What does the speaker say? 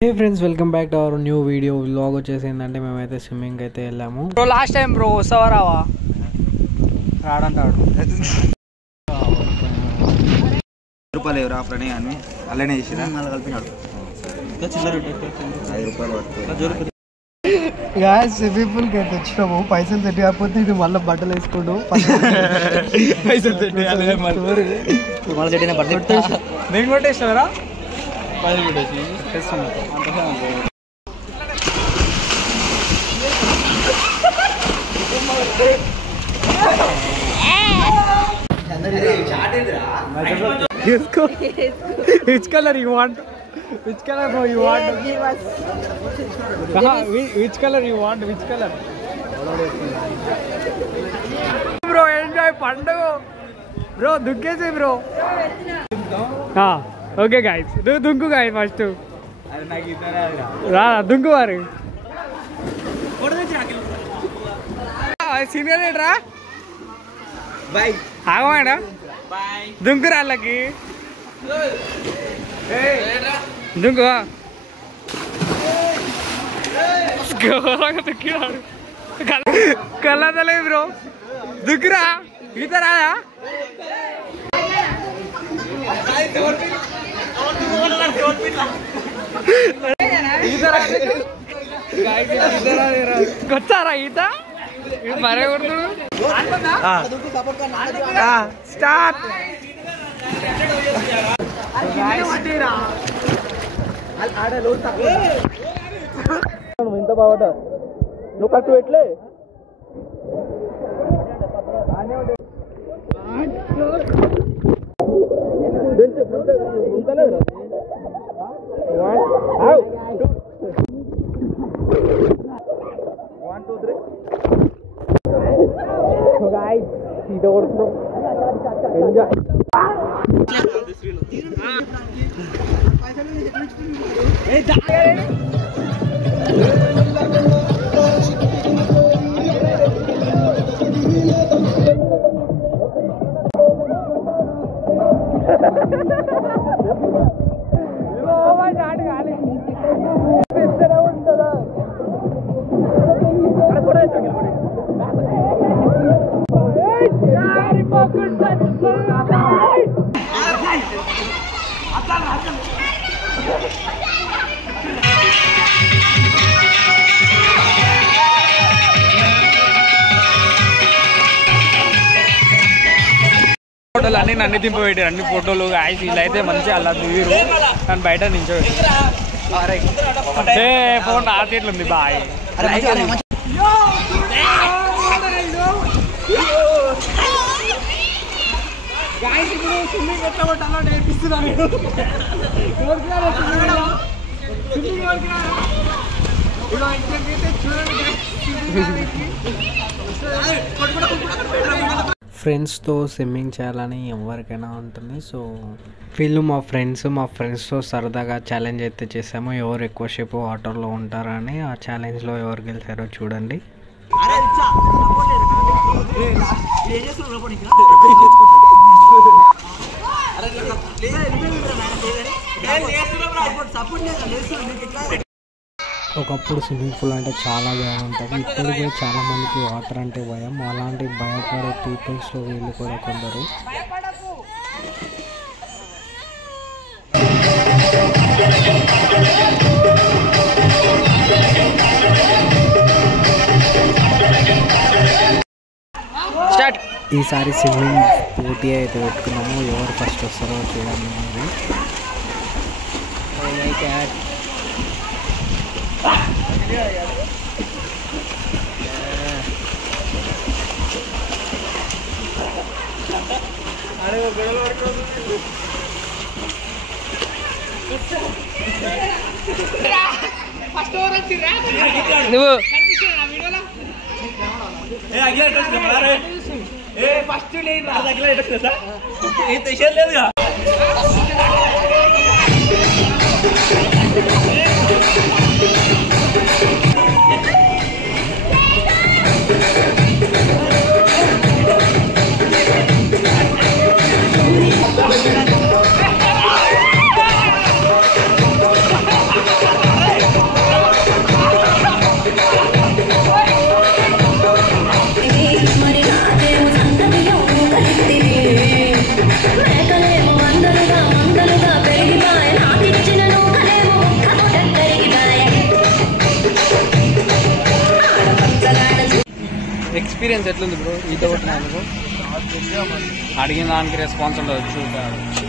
Hey friends, welcome back to our new video vlog. వచ్చేసిందంటే మేమైతే swimming అయితే వెళ్ళాము. Bro last time bro వస్తావా రావా? రాడంటాడు. రూపాయలు ఎవరు ఆఫ్రని అని అలానే చేసినా మళ్ళీ కలిపినాడు. స్విమ్మింగ్ పూల్కి అయితే వచ్చినాము. పైసలు సెట్ కాకపోతే ఇది మళ్ళీ బట్టలు వేసుకోండు. పైసలు సెట్ నేను కొట్టేస్తావరా? Which color you want? Which color bro you want? Which color you want? Which color? Bro enjoy పండుగ. Bro దుక్కేసి bro. ఓకే గాయస్ దుంకు గాయ ఫస్ట్ రా దుంకు వారు సీనియర్ ఏంట్రా ఆగమాడా దుంకు రాళ్ళకి దుంకు దుక్కినాడు కలదలే బ్రో దుక్కురా ఈత రాదా కొచ్చారా ఈత మరే కొడుతుడు స్టార్ట్ ఇంత బావట నువ్వు కట్టు ఎట్లే ఈత కొడుతున్నాం ఫోటోలు అన్ని నన్ను దింపబెట్టారు అన్ని ఫోటోలు గాయస్ ఇలా అయితే మంచిగా అలా దిగిరు నన్ను బయట నించోబెట్టి ఫోన్ నా చేతులు ఉంది బాయ్ ఫ్రెండ్స్తో స్విమ్మింగ్ చేయాలని ఎవరికైనా ఉంటుంది. సో వీళ్ళు మా ఫ్రెండ్స్తో సరదాగా ఛాలెంజ్ అయితే చేసాము. ఎవరు ఎక్కువసేపు వాటర్లో ఉంటారని. ఆ ఛాలెంజ్లో ఎవరు గెలిచారో చూడండి. ఒకప్పుడు స్విమ్మింగ్ పూల్ అంటే చాలా భయం ఉంటుంది. ఇప్పటికే చాలా మందికి వాటర్ అంటే భయం. అలాంటి భయపడే పీపుల్స్లో వీళ్ళు కూడా కొందరు. ఈసారి స్విమ్మింగ్ పోటీ అయితే పెట్టుకున్నాము. ఎవరు ఫస్ట్ వస్తారో చూడండి. నువ్వు ఫస్ట్ లేదు ఎక్స్పీరియన్స్ ఎట్లుంది బ్రో ఈత కొట్టినందుకు? అడిగిన దానికి రెస్పాన్స్ ఉండదు చూడాలి.